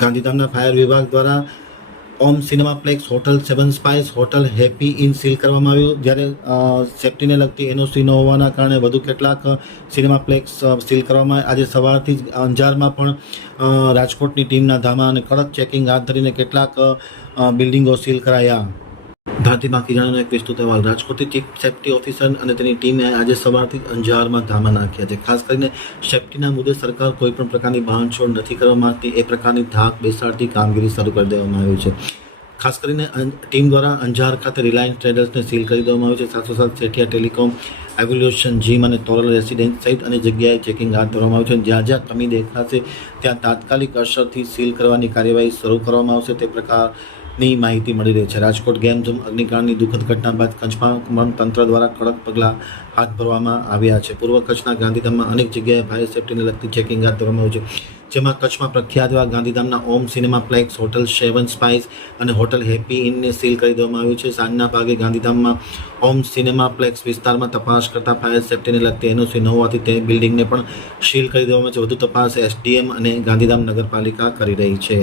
ગાંધીધામના ફાયર વિભાગ દ્વારા Om cinemaplex hotel seven spice hotel happy in seal કરવામાં આવ્યું. જ્યારે સેફ્ટીને લગતી એનઓસી ન હોવાના કારણે વધુ કેટલાક સિનેમા સિનેમાપ્લેક્સ સીલ કરવામાં આજે સવારથી જ અંજારમાં પણ રાજકોટની ટીમના ધામા અને કડક ચેકિંગ હાથ ધરીને કેટલાક બિલ્ડિંગો સીલ કરાયા. ભારતીય બાકીજાનો એક વિસ્તૃત અહેવાલ. રાજકોટથી ચીફ સેફ્ટી ઓફિસર અને તેની ટીમે આજે સવારથી અંજારમાં ધામા નાખ્યા છે. ખાસ કરીને સેફ્ટીના મુદ્દે સરકાર કોઈ પણ પ્રકારની બાંધછોડ નથી કરવા માંગતી. એ પ્રકારની ધાક બેસાડતી કામગીરી શરૂ કરી દેવામાં આવી છે. ખાસ કરીને ટીમ દ્વારા અંજાર ખાતે રિલાયન્સ ટ્રેડર્સને સીલ કરી દેવામાં આવ્યું છે. સાથોસાથ સેઠિયા ટેલિકોમ, એવોલ્યુશન, જીમ અને તોરલ રેસિડેન્સ સહિત અનેક જગ્યાએ ચેકિંગ હાથ ધરવામાં આવ્યું છે. જ્યાં જ્યાં કમી દેખાશે, ત્યાં તાત્કાલિક અસરથી સીલ કરવાની કાર્યવાહી શરૂ કરવામાં આવશે. તે પ્રકારની માહિતી મળી રહી છે. રાજકોટ ગેમઝોન અગ્નિકાંડની દુઃખદ ઘટના બાદ કચ્છમાં તંત્ર દ્વારા કડક પગલાં હાથ ધરવામાં આવ્યા છે. પૂર્વ કચ્છના ગાંધીધામમાં અનેક જગ્યાએ ફાયર સેફટીને લગતી ચેકિંગ હાથ ધરવામાં આવ્યું છે. જેમાં કચ્છમાં પ્રખ્યાત એવા ગાંધીધામના Om cinemaplex hotel seven spice અને હોટલ હેપી ઇનને સીલ કરી દેવામાં આવ્યું છે. સાંજના ભાગે ગાંધીધામમાં ઓમ સિનેમાપ્લેક્સ વિસ્તારમાં તપાસ કરતા ફાયર સેફ્ટીને લગતી એનઓસી ન હોવાથી તે બિલ્ડિંગને પણ સીલ કરી દેવામાં છે. વધુ તપાસ એસડીએમ અને ગાંધીધામ નગરપાલિકા કરી રહી છે.